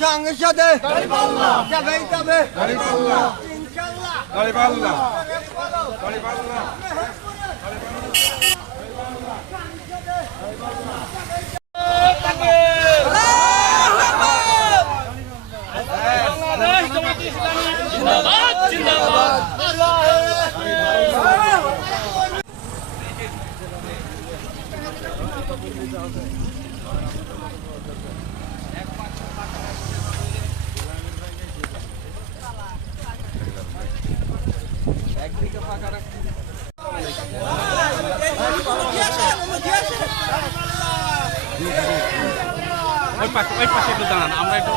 সংসদে যাবেই যাবে ওই পাশে ওই পাশে দাঁড়ান আমরা একটু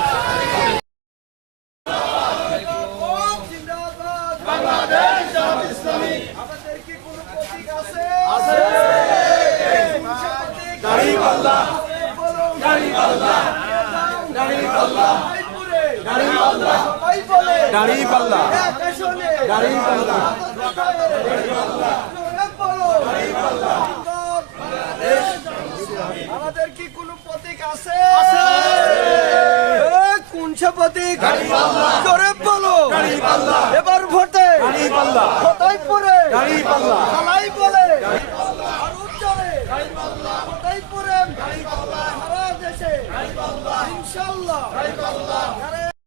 কি কোনো প্রতীক আছে আছে পাল্লা। দাড়ি পাল্লা দাড়ি পাল্লা। দাড়ি বলে দাড়ি পাল্লা। দাড়ি পাল্লা আমাদের কি কোনো প্রতীক আছে কোন প্রতীক জোরে বলো এবার ভোটে কোথায় পাল্লা সারা দেশে। ইনশাল্লাহ।